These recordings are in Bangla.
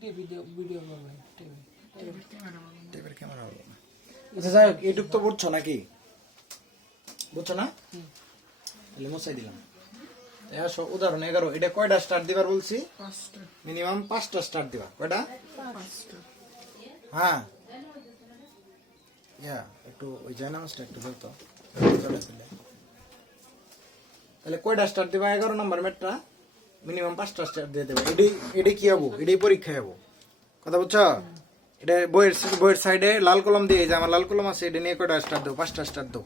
টেবিল ক্যামেরা হবে না। আচ্ছা যাই হোক, এটুক তো বুঝছো নাকি? বুঝছো না? তাহলে মুছাই দিলাম। আসো উদাহরণ 11, এটা কয়টা স্টার দিবার বলছি? মিনিমাম 5টা স্টার দিবা। কয়টা? 5টা। হ্যাঁ একটু ওই জায়নামাজটা একটু ধরতো। তাহলে কয়টা স্টার দিবা? 11 নম্বর ম্যাটটা মিনিমাম 5টা স্টার দিয়ে দেবে। এটাই কি হবো? এটাই পরীক্ষা হবো। কথা বুঝছো? এটা বইয়ের সাইডে লাল কলম দিয়ে, যে আমার লাল কলম আছে, এটা নিয়ে কয়টা স্টার দেবো? 5টা স্টার দেবো।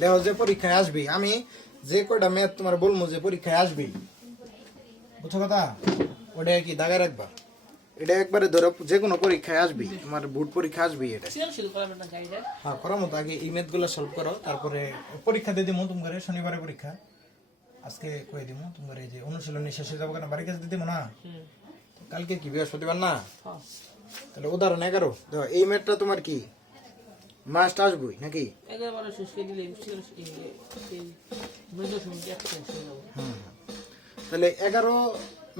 দেখো যে পরীক্ষায় আসবি, আমি যে কয়টা ম্যাথ তোমার বলবো যে পরীক্ষায় আসবি, বুঝছো কথা? ওটা কি দাগে রাখবা। এটা একবারে ধরো যে কোনো পরীক্ষায় আসবি, তোমার বোর্ড পরীক্ষা আসবি। এটা হ্যাঁ করার মতো। আগে এই ম্যাথ গুলো সলভ করো, তারপরে পরীক্ষা দিয়ে দিবো তোমার। শনিবারে পরীক্ষা, আজকে কয়ে দিব তোমার। এই যে অনুশীলনী শেষ হয়ে যাবো, কেন বাড়ি কাছে দিয়ে দিবো না? কালকে কি বৃহস্পতিবার না? তাহলে উদাহরণ 11 দেখো, এই ম্যাথটা তোমার কি মাস্ট আসবই নাকি? তাহলে 11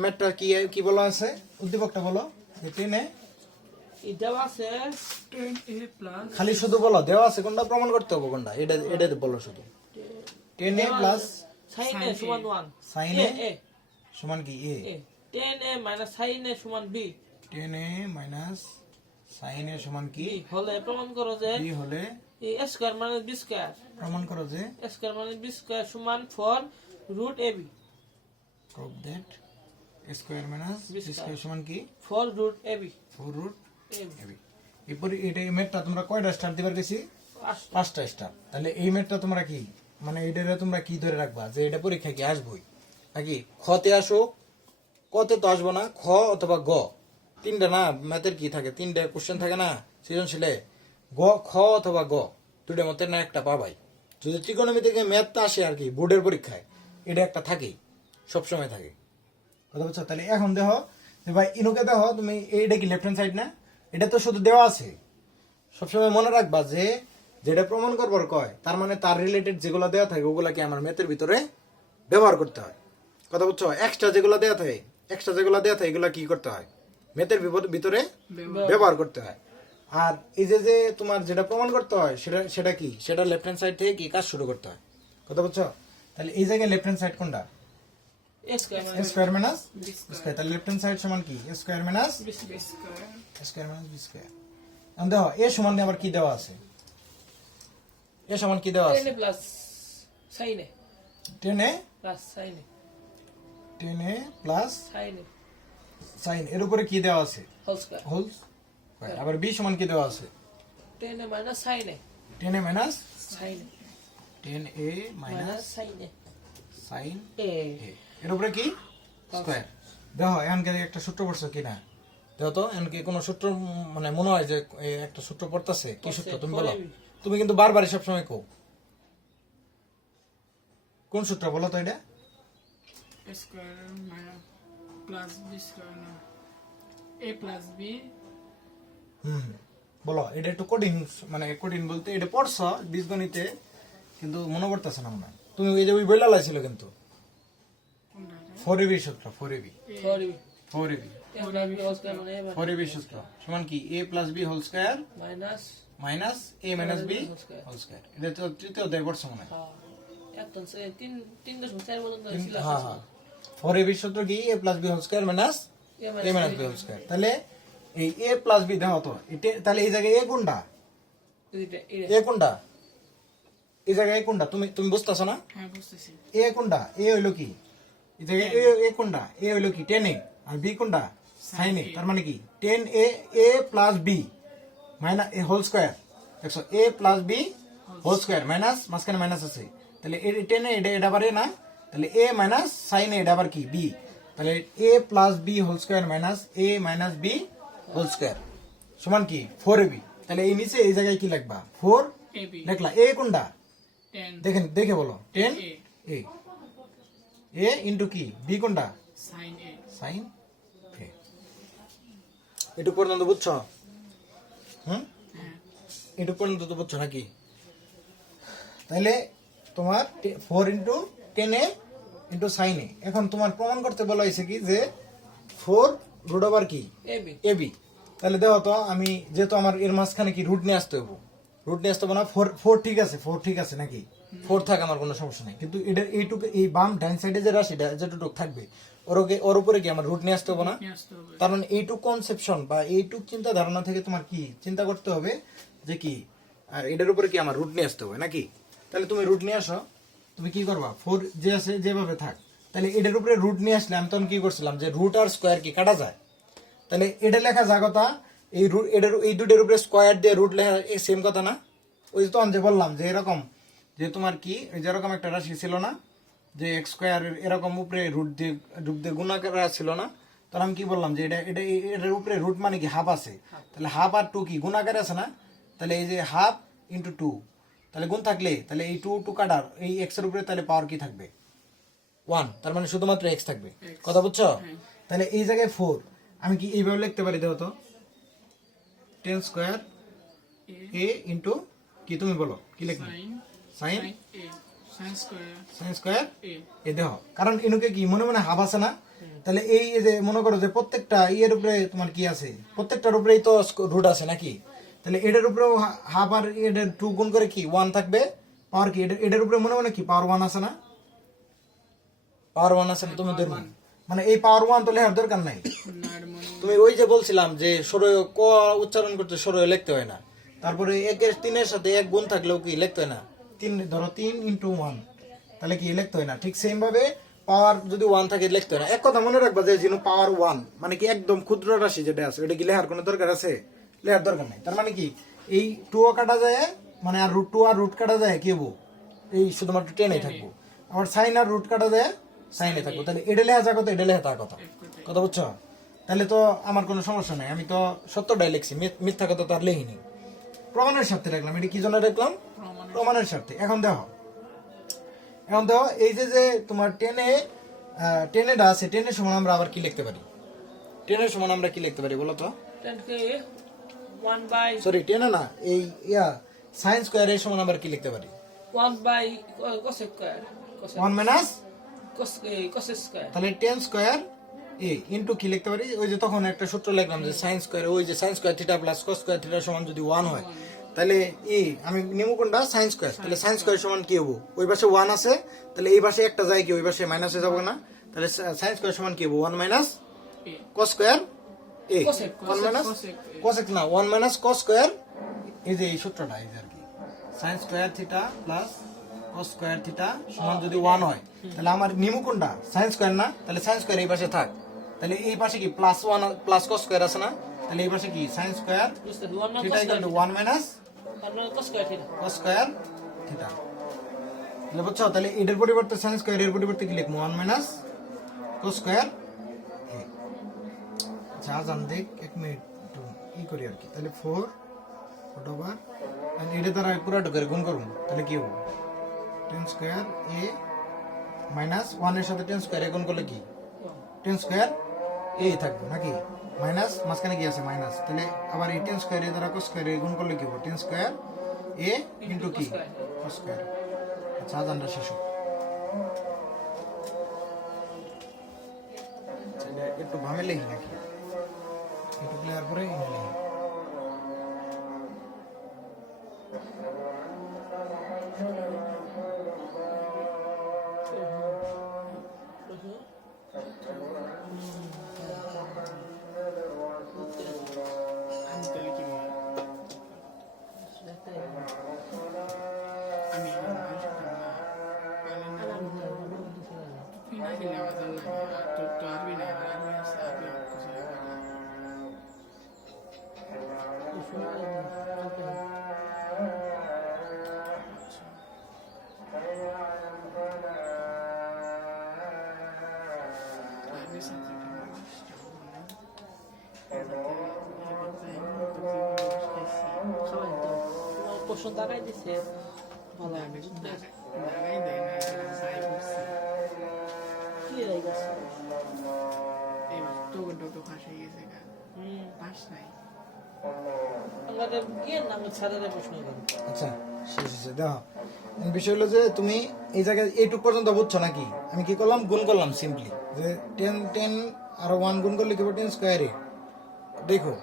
ম্যাথটা কি বলা আছে? উদ্দীপকটা বলো। 10a খালি শুধু বলো দেওয়া আছে, কোনটা প্রমাণ করতে হবে কোনটা, এটা বলো শুধু। 10a প্লাস sin a সমান কি? a 10a minus sin a সমান b 10a minus sin a সমান কি? হলে প্রমাণ করো যে b হলে a square minus b square, প্রমাণ করো যে a square minus b square সমান 4 root ab। prove that a square minus b square সমান কি? 4 রুট ab 4 root ab। এরপরে এটা এই ম্যাথটা তোমরা কয়টা স্টার দিবার গেছি? 5টা স্টার। তাহলে এই ম্যাথটা তোমরা কি মানে এইটারে তোমরা কি ধরে রাখবা যে এটা পরীক্ষায় কি আসবই নাকি? খতে আসো, কতে তো আসবো না, খ অথবা গ। 3টা না ম্যাথের কি থাকে? 3টা কোশ্চেন থাকে না সৃজনশীলে? খ অথবা গ, দুটোর মধ্যে না একটা পাবাই। যদি ত্রিকোণমিতি থেকে ম্যাথটা আসে আর কি বোর্ডের পরীক্ষায়, এটা একটা থাকেই, সবসময় থাকে। কথা বলছো? তাহলে এখন দেখো ভাই ইনুকে দেখো তুমি, এইটা কি লেফট হ্যান্ড সাইড না? এটা তো শুধু দেওয়া আছে। সবসময় মনে রাখবা যে যেটা প্রমাণ করবার কয়, তার মানে তার রিলেটেড যেগুলো দেওয়া থাকে ওগুলাকে আমার ম্যাথের ভিতরে ব্যবহার করতে হয়। কথা বুঝছো? এক্সট্রা যেগুলো দেওয়া থাকে এগুলা কি করতে হয়? ম্যাথের ভিতরে ব্যবহার করতে হয়। আর এই যে তোমার যেটা প্রমাণ করতে হয় সেটা কি? সেটা লেফট হ্যান্ড সাইড থেকে কি কাজ শুরু করতে হয়। কথা বুঝছো? তাহলে এই জায়গায় লেফট হ্যান্ড সাইড কোনটা? a square a square minus b square. তাহলে লেফট হ্যান্ড সাইড সমান কি? a square minus b square b square. এখন দেখো a সমান আবার কি দেওয়া আছে? a সমান কি দেওয়া আছে? 10a plus sin a 10a plus sin a 10a plus sin a sin এর উপরে কি দেওয়া আছে? Whole square whole square. আবার b সমান কি দেওয়া আছে? 10a minus sin a 10a minus sin a 10a minus sin a sin a a এর উপরে কি? স্কয়ার। দেখো এখানকে একটা সূত্র পড়ছো কিনা দেখো তো। এখানকে কোন সূত্র মানে মনে হয় যে একটা সূত্র পড়তেছে? কি সূত্র তুমি বলো? তুমি কিন্তু বারবারই সবসময় কও। কোন সূত্র বলো তো? এটা a square minus plus b square না a plus b। বলো। এটা একটু কঠিন, মানে কঠিন বলতে এটা পড়ছো বীজগণিতে কিন্তু মনে পড়তেছে না মনে হয়। তুমি এই যে ওই বইলা লাইছিল কিন্তু 4ab সূত্র 4ab 4ab সূত্র সমান কি? a plus b whole square minus a minus b whole square. এটা তো তৃতীয় অধ্যায় পড়ছো মনে হয়। একদম 3.4 পর্যন্ত ছিল। হ্যাঁ 4ab সূত্র কি? a plus b whole square minus a minus b whole square. তাহলে এই a plus b দেখো তো, তাহলে এই জায়গায় a কোনটা? a কোনটা? এই জায়গায় a কোনটা? তুমি বুঝতাছো না? হ্যাঁ বুঝতেছি। a কোনটা? a হইলো কি? এই জায়গায় a কোনটা? a হইলো কি? 10a। আর b কোনটা? sin a। তার মানে কি 10a a plus b minus a whole square. দেখছো a plus b whole square minus মাঝখানে মাইনাস আছে। তাহলে এই 10a এটা আবার a না? তাহলে a মাইনাস sin a এটা আবার কি? b। তাহলে a plus b whole square minus a minus b whole square সমান কি? 4ab। তাহলে এই নিচে এই জায়গায় কি লিখবা? 4ab লিখলা। a কোনটা? 10 দেখে বলো। 10a a ইনটু কি? b কোনটা? sin a sin a। এটুকু পর্যন্ত বুঝছো? এটুকু পর্যন্ত তো বুঝছো নাকি? তাহলে তোমার 4 into 10a into sin a। এখন তোমার প্রমাণ করতে বলা হয়েছে কি যে 4 রুট ওভার কি এবি এবি। তাহলে দেখো তো আমি যেহেতু আমার এর মাঝখানে কি রুট নিয়ে আসতে হবো, রুট নিয়ে আসতে হবো না, ফোর ঠিক আছে, ফোর ঠিক আছে নাকি, ফোর থাক আমার কোনো সমস্যা নেই, কিন্তু এটা এইটুকু এই বাম ডাইন সাইডে যে রাশিটা যেটুকু থাকবে ওর উপরে কি আমার রুট নিয়ে আসতে হবো না। নিয়ে আসতে হবে। তার মানে এইটুক কনসেপশন বা এইটুক চিন্তা ধারণা থেকে তোমার কি চিন্তা করতে হবে যে কি আর এটার উপরে কি আমার রুট নিয়ে আসতে হবে নাকি। তাহলে তুমি রুট নিয়ে আসো, তুমি কি করবা, ফোর যে আছে যেভাবে থাক, তাহলে এটার উপরে রুট নিয়ে আসলে আমি তখন কি করছিলাম যে রুট আর স্কোয়ার কি কাটা যায়, তাহলে এটা লেখা যা কথা এই রুট এটার এই দুটোর উপরে স্কোয়ার দিয়ে রুট লেখা সেম কথা না। ওই তো আমি যে বললাম যে এরকম যে তোমার কি ওই যেরকম একটা রাশি ছিল না যে এক্স স্কোয়ার এরকম উপরে রুট দিয়ে গুণা করা ছিল না, তখন আমি কি বললাম যে এটা এটা এটার উপরে রুট মানে কি হাফ আছে, তাহলে হাফ আর টু কি গুণাকারে আছে না, তাহলে এই যে হাফ ইন্টু টু, তাহলে গুণ থাকলে তাহলে এই টু কাটার এই এক্স এর উপরে তাহলে পাওয়ার কি থাকবে 1, তার মানে শুধুমাত্র এক্স থাকবে, কথা বুঝছো। তাহলে এই জায়গায় 4 আমি কি এইভাবে লিখতে পারি, দেখো তো 10 স্কোয়ার এ ইন্টু কি তুমি বলো কি লিখবে, সাইন এ সাইন স্কয়ার সাইন স্কোয়ার এ এ দেখো, কারণ এনুকে কি মনে মনে হাফ আছে না, তাহলে এই যে মনে করো যে প্রত্যেকটা ইয়ের উপরে তোমার কি আছে, প্রত্যেকটার উপরেই তো রুট আছে নাকি, তাহলে এটার উপরেও হাফ আর এটার 2 গুণ করে কি 1 থাকবে, পাওয়ার কি এটার উপরে মনে মনে কি পাওয়ার 1 আছে না, পাওয়ার 1 আছে না, তুমি ধরবে মানে এই পাওয়ার 1 তো লেখার দরকার নাই। নার মানে তুমি ওই যে বলছিলাম যে সরয় ক উচ্চারণ করতে সরয় লিখতে হয় না, তারপরে একের 3 এর সাথে 1 গুণ থাকলেও কি লিখতে হয় না, 3 ধরো 3 ইন্টু 1 তাহলে কি লিখতে হয় না, ঠিক সেম ভাবে পাওয়ার যদি 1 থাকে লিখতে হয় না। এক কথা মনে রাখবা যে যেন পাওয়ার 1 মানে কি একদম ক্ষুদ্র রাশি যেটা আছে ওটা কি লেখার কোনো দরকার আছে, লেখার দরকার নাই। তার মানে কি এই 2 কাটা যায় মানে আর রুট 2 আর রুট কাটা যায় কি হবো, এই শুধুমাত্র 10 থাকবো, আবার সাইন আর রুট কাটা যায় সাইনে থাকবো, তাহলে এটা লেখা যা কথা এটা লেখা তা কথা, কথা বুঝছো। তাহলে তো আমার কোনো সমস্যা নাই, আমি তো সত্যটাই লিখছি, মিথ্যা কথা তো আর লিখিনি, প্রমাণের স্বার্থে রাখলাম, এটা কি জন্য রাখলাম, প্রমাণের স্বার্থে। এখন দেখো এই যে তোমার টেনেটা আছে, টেনের সমান আমরা আবার কি লিখতে পারি, টেনের সমান আমরা কি লিখতে পারি বলো তো, 10কে 1 বাই সরি টেনে না এই সাইন স্কোয়ারের সমান আমরা কি লিখতে পারি, 1 by cos square 1 minus, cos square, তাহলে 10 স্কোয়ার এ ইনটু কি লিখতে পারি, ওই যে তখন একটা সূত্র লিখলাম যে সাইন স্কোয়ার ওই যে sine square theta plus cos square theta সমান যদি 1 হয়, তাহলে আমি নিমু কোনটা সাইন স্কোয়ার, তাহলে সাইন স্কোয়ার সমান কি হবো, ওই পাশে 1 আছে তাহলে এই পাশে একটা যায় কি ওই পাশে মাইনাস হয়ে যাবে না, তাহলে সাইন স্কোয়ার সমান কি হবো 1 মাইনাস কস স্কোয়ার এ, 1 মাইনাস কোসেক না 1 মাইনাস কস স্কোয়ার, এই যে এই সূত্রটা এই যে আর কি sine square theta plus cos square theta সমান যদি 1 হয়, তাহলে আমার নিমু কোনটা সাইন স্কোয়ার না, তাহলে সাইন স্কোয়ার এই পাশে থাক, তাহলে এই পাশে কি প্লাস 1 প্লাস কস স্কোয়ার আছে না, তাহলে এই পাশে কি সাইন স্কোয়ার বুঝতে 1 theta equal to 1 minus cos square theta, cos square theta, তাহলে বুঝছো, তাহলে এটার পরিবর্তে সাইন স্কোয়ার এর পরিবর্তে কি লিখবো 1 মাইনাস কস স্কোয়ার। আচ্ছা জান দেখ 1 মিনিট একটু ই করি আর কি, তাহলে 4 ওভার এটা দ্বারা পুরোটা করে গুণ করুন, তাহলে কি হবে 10 স্কোয়ার এ মাইনাস 1 এর সাথে 10 স্কোয়ার গুণ করলে কি 10 স্কোয়ার এ থাকবে নাকি, মাইনাস মাঝখানে কি আছে মাইনাস, তাহলে আবার এই 10 স্কোয়ার এ দ্বারা cos স্কোয়ার এ গুণ করলে কি হবে 10 স্কোয়ার এ ইনটু কি cos স্কোয়ার। আচ্ছা জানটা শেষ হোক। আচ্ছা, এটা একটু ভাবে লিখি নাকি, একটু ক্লিয়ার করে লিখি। আমি তাহলে কি বলবো? আমি তুই না খেলে আমার জান লাগে, আর তোর তো আরবি না, আরবি আছে, আরবি কিছু হবে না। আরবি সাবজেক্ট আমার ইষ্ট না। সবাই তো তোমার প্রশ্ন দাঁড়াই দিছে ভালো হবে লাগাই দেয় না, এটা যাই করছি। ক্লিয়ার হয়ে গেছে। এবার তো ফাঁসে গেছে গা, পাস নাই। আমাদের গিয়ে না আমি ছাড়ারে প্রশ্ন করি। আচ্ছা শেষ হয়েছে দেখো, বিষয় হলো যে তুমি এই জায়গায় এইটুক পর্যন্ত বুঝছো নাকি, আমি কি করলাম গুণ করলাম সিম্পলি যে 10 আর 1 গুণ করলে কি হবে 10 স্কয়ারে। দেখো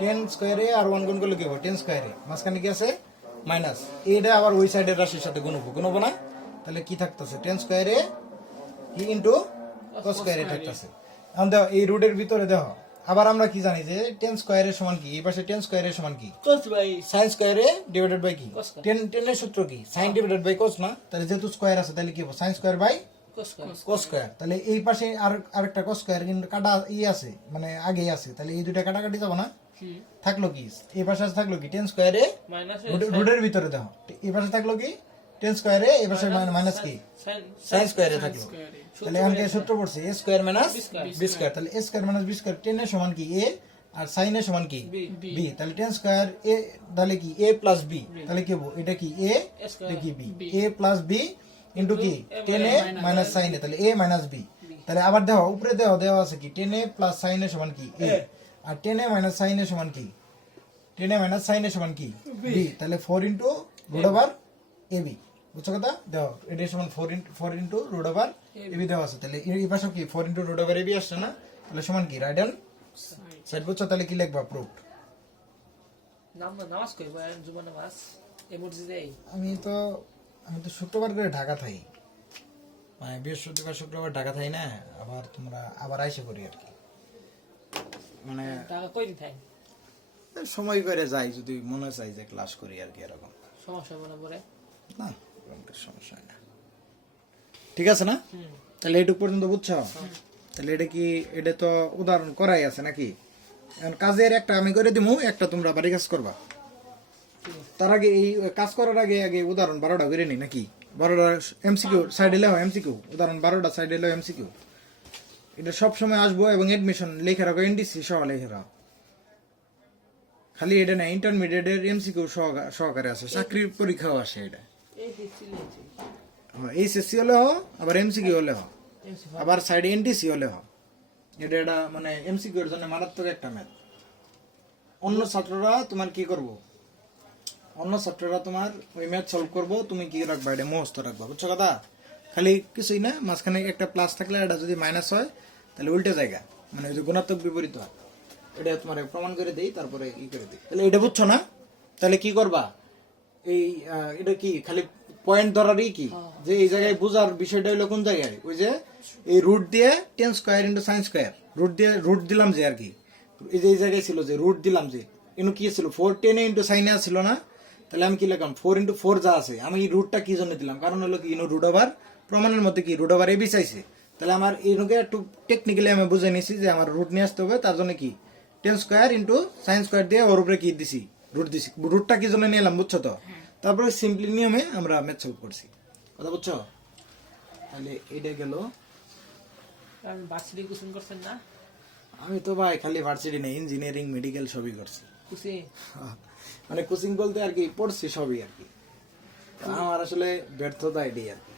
10 স্কয়ারে আর 1 গুণ করলে কি হবে 10 স্কয়ারে, মাঝখানে কি আছে মাইনাস, এটা আবার ওই সাইডের রাশির সাথে গুণবো না, তাহলে কি থাকতেছে 10 স্কয়ারে ই ইনটু cos স্কয়ারে থাকতেছে। এখন দেখো এই রুটের ভিতরে দেখো আবার আমরা কি জানি যে 10 স্কয়ারের সমান কি, এই পাশে 10 স্কয়ারের সমান কি cos by sin স্কয়ারে ডিভাইডেড বাই কি Cos স্কয়ার। 10 এর সূত্র কি sin ডিভাইডেড বাই cos না, তাহলে যেহেতু স্কয়ার আছে তাহলে কি হবে sin square by cos square. cos square. তাহলে এই পাশে আরেকটা cos স্কয়ার কিন্তু কাটা আছে মানে আগেই আছে, তাহলে এই দুইটা কাটাকাটি যাব না, থাকলো কি এই পাশে থাকলো কি 10 স্কয়ারে Minus রুটের ভিতরে দেখো এই পাশে থাকলো কি 10 স্কয়ারে, এই পাশে মাইনাস কি sin sin স্কয়ারে থাকলো। স্কয়ারে তাহলে এখন কি সূত্র পড়ছে a square minus b square, তাহলে a square minus b square 10 এর সমান কি a আর sin এর সমান কি b, তাহলে 10 স্কয়ার a তাহলে কি a প্লাস b, তাহলে কি হবে এটা কি a এটা কি b, a plus b into কি 10a মাইনাস sin এ, তাহলে a মাইনাস b। তাহলে আবার দেখো উপরে দেওয়া আছে কি 10a প্লাস sin এর সমান কি a, R 10a minus sin এর সমান কি 10a মাইনাস sin এর সমান কি b, তাহলে 4 ইনটু রুট ওভার ab, বুঝছো কথা দেখো এটা সমান 4 ইনটু রুট ওভার ab দেওয়া আছে, তাহলে এই পাশে কি 4 ইনটু রুট ওভার ab আসছে না, তাহলে সমান কি রাইট হ্যান্ড সাইড, বুঝছো, তাহলে কি লিখবা প্রুফড। নামাজ কই বয়ান জুমা নামাজ এমর্জি দেই আমি তো শুক্রবার করে ঢাকা থাই, মানে বৃহস্পতিবার শুক্রবার ঢাকা থাই না, আবার তোমরা আবার আইসে করি আর কি, মানে টাকা কই দিন থাই সময় করে যাই যদি মনে চাই যে ক্লাস করি আর কি এরকম, সমস্যা বলে পরে না এরকম কোনো সমস্যা হয় না, ঠিক আছে না। তাহলে এইটুক পর্যন্ত বুঝছো, তাহলে এটা তো উদাহরণ করাই আছে নাকি, এখন কাজের একটা আমি করে দিমু, একটা তোমরা বাড়ি কাজ করবা, তার আগে এই কাজ করার আগে উদাহরণ 12টা করে নি নাকি, 12টা এমসিকিউ সাইডে লেও এমসিকিউ, উদাহরণ 12টা সাইডে লেও এমসিকিউ, এটা সব সময় আসবো, এবং এডমিশন লেখা রাখো এনডিসি সহ লেখা রাখো, খালি এটা না ইন্টারমিডিয়েটের এমসিকিউ সহকারে আছে, চাকরির পরীক্ষাও আসে এটা, এই দিছি লেছি এইচএসসি হলে হ, আবার এমসিকিউ হলে হ, আবার সাইডে এনডিসি হলে হ, এটা মানে এমসিকিউ এর জন্য মারাত্মক একটা ম্যাথ। অন্য ছাত্ররা তোমার কি করব, অন্য ছাত্ররা তোমার ওই ম্যাথ সলভ করবো, তুমি কি রাখবা এটা মুখস্থ রাখবা, বুঝছো কথা, খালি কিছুই না, মাঝখানে একটা প্লাস থাকলে এটা যদি মাইনাস হয় তাহলে উল্টে জায়গা, মানে ওই যে গুণাত্মক বিপরীত হয়, এটা তোমার প্রমাণ করে দেই, তারপরে ই করে দিই, তাহলে এটা বুঝছো না, তাহলে কি করবা এই এটা কি খালি পয়েন্ট ধরারই কি, যে এই জায়গায় বোঝার বিষয়টা হলো কোন জায়গায়, ওই যে এই রুট দিয়ে 10 square into sin square, root দিলাম যে আর কি, এই যে এই জায়গায় ছিল যে রুট দিলাম যে ইনু কি ছিল 4 10 ইনটু sin এ ছিল না, তাহলে আমি কি লিখলাম 4 ইনটু 4 যা আছে, আমি এই রুটটা কি জন্য দিলাম, কারণ হলো কি ইনু রুট ওভার প্রমাণের মধ্যে কি রুট ওভার এবি চাইছে, তাহলে আমার ইনুকে একটু টেকনিক্যালি আমি বুঝে নিছি যে আমার রুট নিয়ে আসতে হবে, তার জন্য কি 10 স্কয়ার ইনটু sin স্কয়ার দিয়ে ওর উপরে কি দিছি রুট দিছি, রুটটা কি জন্য নিলাম বুঝছো তো, তারপরে সিম্পলি নিয়মে আমরা ম্যাথ সলভ করছি, কথা বুঝছো। তাহলে এটা গেল, আমি ভার্সিটি কোচিং করছেন না আমি তো ভাই খালি ভার্সিটি নেই, ইঞ্জিনিয়ারিং মেডিকেল সবই করছি, কোচিং মানে কোচিং বলতে আর কি পড়ছি সবই আর কি, আমার আসলে ব্যর্থতা এটাই আর কি।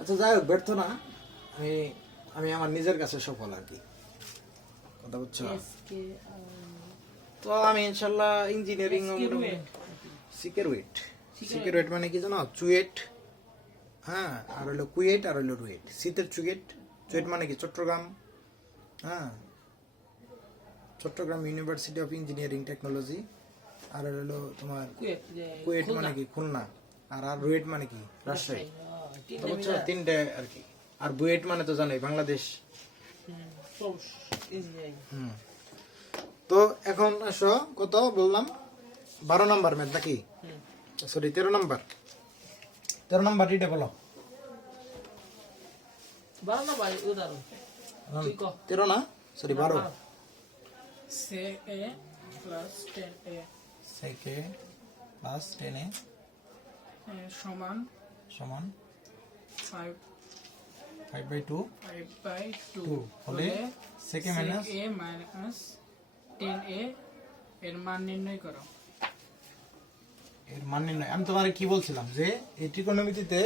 আচ্ছা যাই হোক, ব্যর্থ না, আমি আমার নিজের কাছে সফল আর কি, কথা বুঝছো। এসকে তো আমি ইনশাল্লাহ ইঞ্জিনিয়ারিং সিকের ওয়েট মানে কি জানো, চুয়েট, হ্যাঁ, আর হলো কুয়েট আর হলো রুয়েট, শীতের চুয়েট মানে কি চট্টগ্রাম, হ্যাঁ, Chattogram university of engineering technology, আর হলো তোমার কুয়েট মানে কি খুলনা, আর রুয়েট মানে কি রাজশাহী, তো বুঝছো, তিনটে আর কি, আর বুয়েট মানে তো জানোই বাংলাদেশ। হুম, তো এখন আসো কত বললাম 12 নম্বর ম্যাথ নাকি, সরি 13 নম্বর এটা বলো, 12 না ভাই উদাহরণ 13 না সরি 12, সে এ প্লাস 10a সেকে প্লাস 10a সমান সমান 5/2 5/2 হলে সেকে মাইনাস a মাইনাস 10a এর মান নির্ণয় করো। এর মান নির্ণয়, আমি তোমার কি বলছিলাম যে এই ত্রিকোণমিতিতে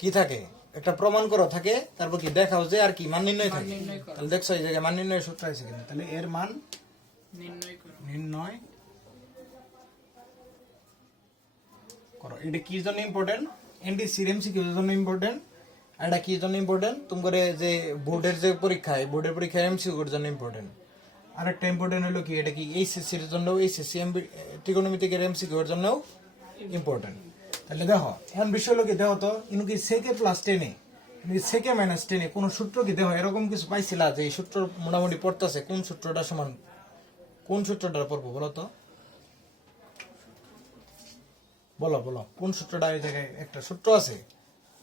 কি থাকে, একটা প্রমাণ করো থাকে, তারপর কি দেখাও যে আর কি মান নির্ণয় থাকে, তাহলে দেখছো এই জায়গায় মান নির্ণয়ের সূত্র আছে কিনা, তাহলে এর মান নির্ণয় করো। এটা কি জন্য ইম্পর্টেন্ট, এনডিসি এমসিকিউ এর জন্য ইম্পর্টেন্ট, আর এটা কি জন্য ইম্পর্টেন্ট তোমার যে বোর্ডের যে পরীক্ষা এমসিকিউ এর জন্য ইম্পর্টেন্ট। আরেকটা ইম্পর্টেন্ট হলো কি এটা কি এইচএসসি এর জন্য এইচএসসি ত্রিকোণমিতিকের এমসিকিউ এর জন্য ইম্পর্টেন্ট। তাহলে দেখো এখন বিষয় হলো কি দেখো তো ইনু কি সেকে প্লাস 10 এ সেকে মাইনাস 10 এ কোন সূত্র কি দেখো এরকম কিছু পাইছিলা যে এই সূত্র মোটামুটি পড়তেছে কোন সূত্রটা সমান কোন সূত্রটা পড়বো বলো তো, বলো বলো কোন সূত্রটা এই জায়গায় একটা সূত্র আছে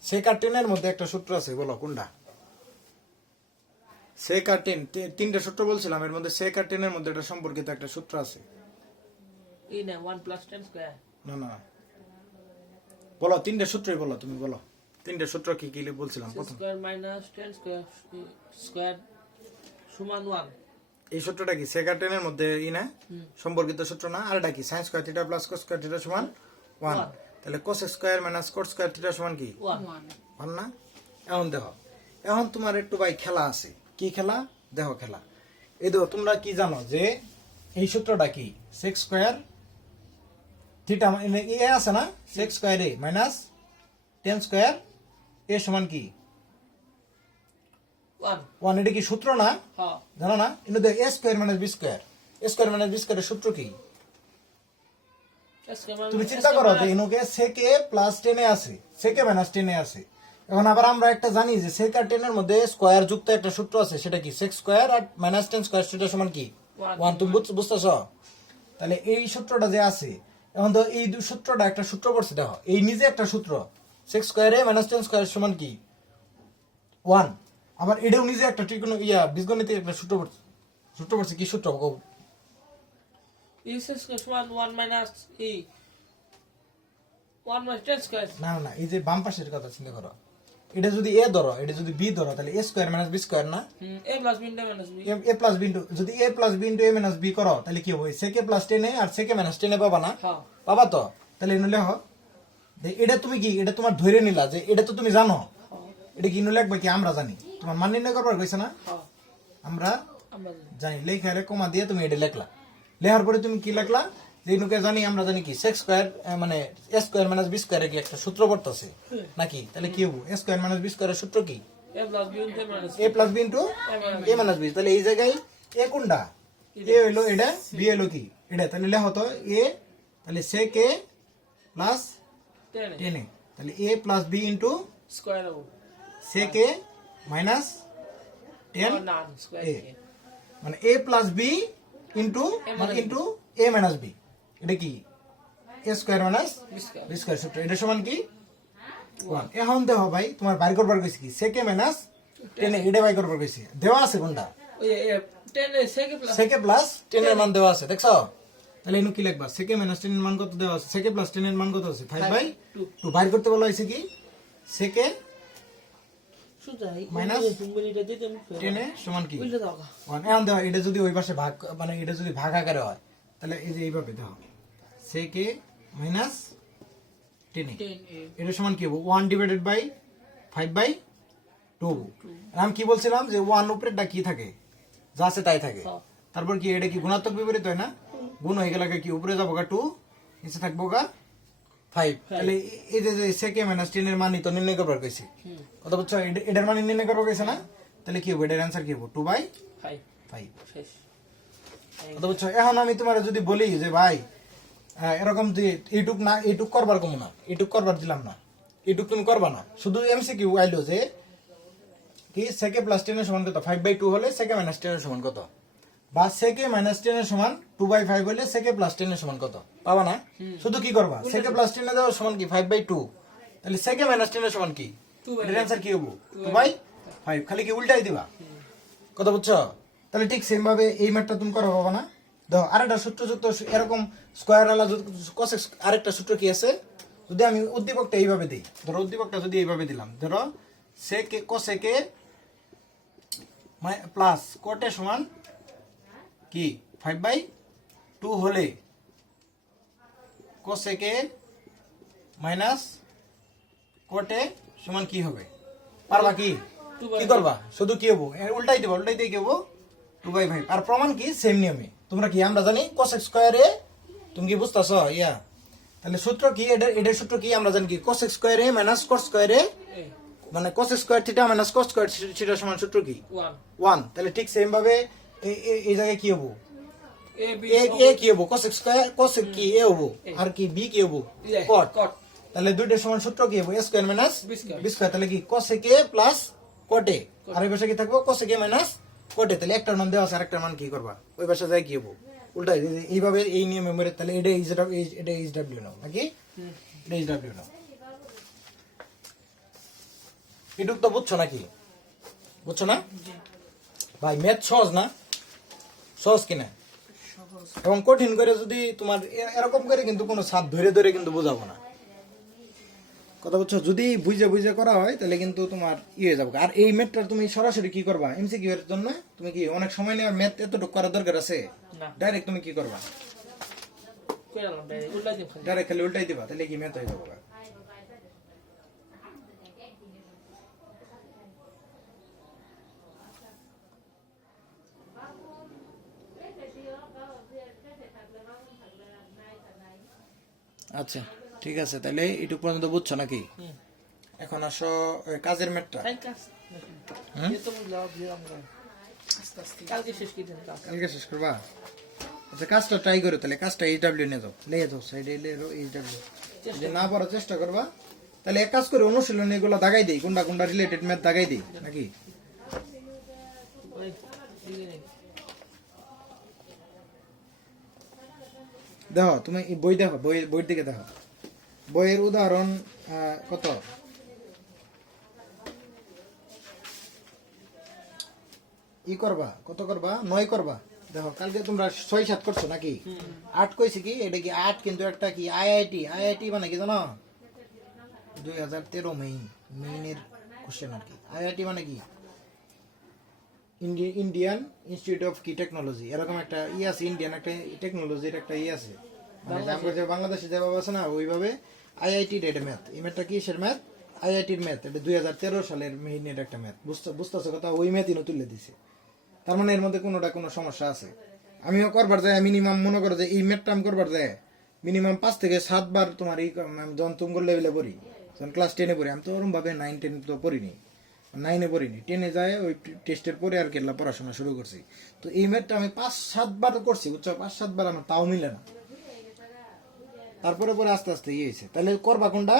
সেক আর 10 এর মধ্যে একটা সূত্র আছে বলো কোনটা? সেক আর 10 তিনটা সূত্র বলছিলাম এর মধ্যে সেক আর 10 এর মধ্যে একটা সম্পর্কিত একটা সূত্র আছে। এই না 1 + 10 স্কয়ার। না না বলো তিনটা সূত্রই বলো তুমি বলো তিনটা সূত্র কি কি বলছিলাম প্রথম? স্কয়ার মাইনাস 10 স্কয়ার স্কয়ার সমান 1। এই সূত্রটা কি সেক আর 10 এর মধ্যে না সম্পর্কিত সূত্র না? আর এটা কি sin square theta plus cos square theta সমান 1। তাহলে cos square minus cot square theta সমান কি 1 না? এখন দেখো এখন তোমার একটু ভাই খেলা আছে। কি খেলা? দেখো খেলা এই দেখো তোমরা কি জানো যে এই সূত্রটা কি sec স্কয়ার থিটা মানে এ আছে না sec square a minus 10 square a সমান কি 1। এটা কি সূত্র না? হ্যাঁ জানো না? কিন্তু দেখ a square minus b square এর সূত্র কি? তুমি চিন্তা করো যে ইনুকে sec a প্লাস 10 এ আছে sec a মাইনাস 10 এ আছে। এখন আবার আমরা একটা জানি যে sec আর 10 এর মধ্যে স্কয়ার যুক্ত একটা সূত্র আছে সেটা কি sec স্কয়ার আর মাইনাস 10 স্কয়ার সেটা সমান কি 1। তুমি বুঝতেছো? তাহলে এই সূত্রটা যে আছে এখন তো এই দুই সূত্রটা একটা সূত্র পড়ছে দেখো এই নিজে একটা সূত্র sec square a minus 10 square সমান কি 1। আবার এটাও নিজে একটা বীজগণিতের একটা সূত্র পড়ছে কি সূত্র? এই স্কয়ার সমান 1 মাইনাস এই 1 মাইনাস 10 স্কয়ার। না না এই যে বাম পাশের কথা চিন্তা করো এটা যদি a ধরো এটা যদি b ধরো তাহলে a square minus b square না? a plus b minus b a plus b যদি a plus b a minus b করো তাহলে কি হবে sec a প্লাস 10 a আর sec a মাইনাস 10 a পাবা না? হ্যাঁ পাবা তো। তাহলে এনে লেখো এটা তুমি কি এটা তোমার ধরে নিলা যে এটা তো তুমি জানো এটা কি ইনু লিখবে কি আমরা জানি তোমার মান নির্ণয় করবার কইছে না হ্যাঁ আমরা আমরা জানি লেখারে কমা দিয়ে তুমি এটা লিখলা লেখার পরে তুমি কি লিখলা যে ইনুকে জানি আমরা জানি কি sec স্কয়ার মানে a square minus b square কি একটা সূত্র পড়তাছে নাকি? তাহলে কি হবে a স্কয়ার মাইনাস b স্কয়ারের সূত্র কি a plus b minus a plus b into a minus b। তাহলে এই জায়গায় a কোনটা? a হইলো এটা b হইলো কি এটা। তাহলে লেখো তো a তাহলে sec a প্লাস 10 a তাহলে a plus b into square হবে sec a মাইনাস 10 না স্কয়ার a মানে a প্লাস b ইনটু মানে ইনটু a মাইনাস b এটা কি a square minus b square সূত্র এটা সমান কি 1। এখন দেখো ভাই তোমার বাইর করবার কইছি কি sec a মাইনাস 10 a এটা বাইর করবার কইছি দেওয়া আছে কোনটা ওই 10 এর sec plus sec a plus 10 এর মান দেওয়া আছে দেখছো? তাহলে ইনু কি লিখবা sec a মাইনাস 10 এর মান কত দেওয়া আছে sec a প্লাস 10 এর মান কত আছে 5/2 বাইর করতে বলা হয়েছে কি sec a সুতাই মাইনাস তুমি এটা দিতে আমি 10 a সমান কি বুঝলে দাও 1। এখন দেখো এটা যদি ওই পাশে ভাগ মানে এটা যদি ভাগ আকারে হয় তাহলে এই যে এইভাবে দেখো sec a minus 10 a 10 a এটা সমান কি হবে 1 ডিভাইডেড বাই 5/2। আমি কি বলছিলাম যে 1 উপরেরটা কি থাকে যা আছে তাই থাকে তারপর কি এটা কি গুণাত্মক বিপরীত হয় না গুণ হয়ে গেলে কি উপরে যাবো গা 2 নিচে থাকবো গা 5। তাহলে এই যে sec a মাইনাস 10 এর মানই তো নির্ণয় করবার কইছি কথা বুঝছো এটার মান নির্ণয় করবার কইছে না? তাহলে কি হবে এটার অ্যানসার কি হবে 2/5 শেষ কথা বুঝছো? এখন আমি তোমার যদি বলি যে ভাই এরকম যে এইটুক করবার কম না এইটুক করবার দিলাম না এইটুক তুমি করবা না শুধু এমসিকিউ আইলো যে কি sec a প্লাস 10 এর সমান কত 5/2 হলে sec a মাইনাস 10 এর সমান কত বা sec a মাইনাস 10 এর সমান 2/5 হলে sec a প্লাস 10 এর সমান কত পাবা না? শুধু কি করবা sec a প্লাস 10 এর দেওয়া সমান কি 5/2 তাহলে sec a মাইনাস 10 এর সমান কি এর অ্যানসার কি হবে 2/5 খালি কি উল্টাই দিবা কথা বুঝছো? তাহলে ঠিক সেম ভাবে এই ম্যাথটা তুমি করো বাবা না। দেখো আরেকটা সূত্র যুক্ত এরকম স্কয়ার আলা cos আরেকটা সূত্র কি আছে যদি আমি উদ্দীপকটা এইভাবে দিই ধরো উদ্দীপকটা যদি এইভাবে দিলাম ধরো sec a cos a plus cot a সমান কি 5/2 হলে cos a minus cot a সমান কি হবে পারবা কি কি করবা শুধু কি হবো উল্টাই দিবা উল্টাই দিয়ে কি হবো 2/5 আর প্রমাণ কি সেম নিয়মে তোমরা কি আমরা জানি cos স্কয়ার a তুমি কি বুঝতাছো তাহলে সূত্র কি এটার সূত্র কি আমরা জানি কি cos square a minus cot square a মানে cos square theta minus cos square theta সমান সূত্র কি 1 1। তাহলে ঠিক সেম ভাবে এই জায়গায় কি হবো A B এ কি হবো cos স্কয়ার cos কি এ হবো আর কি b কি হবো cot। cot তাহলে দুইটার সমান সূত্র কি হবো a square minus B square. b square. তাহলে কি cos a plus cot a আর এই পাশে কি থাকবো cos a minus cot a। তাহলে একটার মান দেওয়া আছে আরেকটার মান কি করবা ওই পাশে যায় কি হবো উল্টা এইভাবে এই নিয়মে মেরে তাহলে এটা এইচ ডাব্লিউ নাও নাকি এটা এইচ ডাব্লিউ নাও। এটুক তো বুঝছো নাকি বুঝছো না ভাই ম্যাথ সহজ না সহজ কিনা সহজ এবং কঠিন করে যদি তোমার এরকম করে কিন্তু কোনো সাপ ধরে ধরে কিন্তু বোঝাবো না কথা বুঝছো। যদি বুঝে বুঝে করা হয় তাহলে কিন্তু তোমার হয়ে যাবে। আর এই ম্যাথটা তুমি সরাসরি কি করবা এমসিকিউ এর জন্য তুমি কি অনেক সময় নেওয়ার ম্যাথ এতটুকু করার দরকার আছে না ডাইরেক্ট তুমি কি করবা কই আলাম ডাইরেক্ট উল্লাই দিম খালি ডাইরেক্ট খালি উল্টাই দিবা তাহলে কি ম্যাথ হয়ে যাবে। আচ্ছা ঠিক আছে তাহলে এটুকু পর্যন্ত বুঝছো নাকি এখন আসো কাজের ম্যাথটা তাই কাজ এই তো বুঝলাম দিলাম আস্তে আস্তে কালকে শেষ কি দিন কাজ কালকে শেষ করবা আচ্ছা কাজটা ট্রাই করো তাহলে কাজটা এইচ ডাব্লিউ নিয়ে যাও লিয়ে যাও সাইডে লিয়ে যাও এইচ ডাব্লিউ যদি না পারার চেষ্টা করবা তাহলে এক কাজ করে অনুশীলন এগুলো দাগাই দেই কোনটা কোনটা রিলেটেড ম্যাথ দাগাই দেই নাকি ওই দিকে নেই দেখো তুমি এই বই দেখো বইয়ের দিকে দেখো বইয়ের উদাহরণ কত ই করবা কত করবা 9 করবা। দেখো কালকে তোমরা 6-7 করছো নাকি 8 কইছি কি এটা কি 8 কিন্তু একটা কি আইআইটি মানে কি জানো 2013 মেইনের কোশ্চেন আর কি। আইআইটি মানে কি ইন্ডিয়ান ইনস্টিটিউট অফ কি টেকনোলজি এরকম একটা ই আছে ইন্ডিয়ান একটা টেকনোলজির একটা ই আছে মানে আমরা যে বাংলাদেশে যেভাবে আছে না ওইভাবে আইআইটি এটা ম্যাথ এই ম্যাথটা কিসের ম্যাথ আইআইটির ম্যাথ এটা 2013 সালের মেইনের একটা ম্যাথ বুঝতেছো কথা ওই ম্যাথই তুলে দিছে। তার মানে এর মধ্যে কোনো সমস্যা আছে। আমিও করবার যাই মিনিমাম মনে করো যে এই ম্যাথটা আমি করবার যাই মিনিমাম 5 থেকে 7 বার তোমার এই যখন তুমি লেভেলে পড়ি যখন ক্লাস 10-এ পড়ি আমি তো ওরকম ভাবে 9-10 তো পড়িনি 9-এ পড়িনি 10-এ যায় ওই টেস্টের পরে আর কেলা পড়াশোনা শুরু করছি। তো এই ম্যাথটা আমি 5-7 বার করছি বুঝছো 5-7 বার আমার তাও মিলে না তারপরে পরে আস্তে আস্তে ইয়ে হয়েছে। তাহলে করবা কোনটা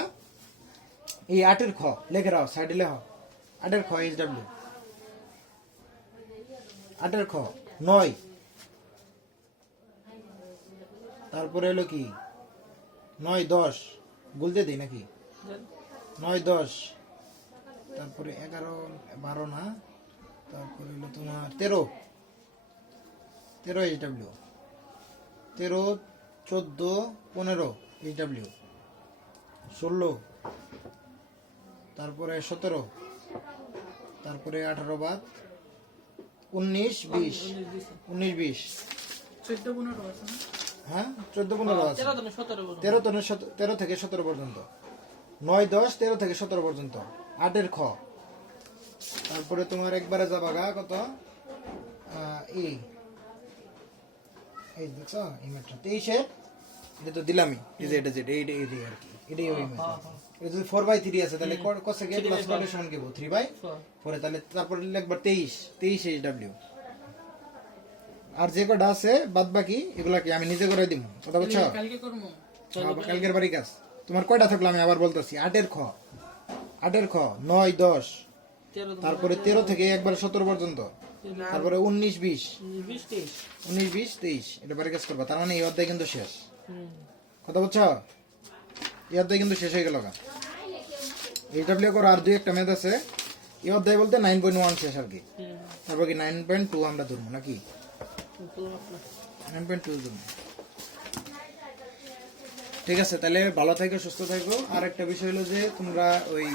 এই 8-এর খ লেখে রাও সাইডে লেখো 8-এর খ এইচ ডাব্লিউ 8-এর খ 9 তারপরে হলো কি 9-10 বলতে দেই নাকি 9-10 তারপরে 11-12 না তারপরে হলো তোমার 13 এইচ ডাব্লিউ 13-14-15 এইচ ডাব্লিউ 16 তারপরে 17 তারপরে 18 বাদ 19-20 19-20 14-15 আছে না হ্যাঁ 14-15 আছে 13 দিনে 17 বছর 13 থেকে 17 পর্যন্ত 9-10 13 থেকে 17 পর্যন্ত 8-এর খ তারপরে তোমার একবারে যাবা গা কত এই দেখছো এই ম্যাথটা 23-এর এটা তো দিলামই এই যে এটা যেটা এই আর কি এটাই ওই ম্যাথ এটা যদি 4/3 আছে তাহলে কোসেক a প্লাস কট সমান কি হবে 3/4 তাহলে তারপরে লিখবা 23 এইচ ডাব্লিউ আর যে কটা আছে বাদ বাকি এগুলা কি আমি নিজে করে দিব কথা বুঝছো কালকে করবো কালকের বাড়ি কাজ তোমার কয়টা থাকলো আমি আবার বলতেছি 8-এর খ 9-10 13 তারপরে 13 থেকে একবার 17 পর্যন্ত তারপরে 19-20 20 19-20-23 এটা বাড়ি কাজ করবা তার মানে এই অধ্যায় কিন্তু শেষ কথা বুঝছো এই অধ্যায় কিন্তু শেষ হয়ে গেল এইচ ডাব্লিউ করো আর 2-একটা ম্যাথ আছে এই অধ্যায় বলতে 9.1 শেষ আর কি তারপর কি 9.2 আমরা ধরবো নাকি 9.2 ধরবো ঠিক আছে তাহলে ভালো থাকো সুস্থ থাকো। আর একটা বিষয় হলো যে তোমরা ওই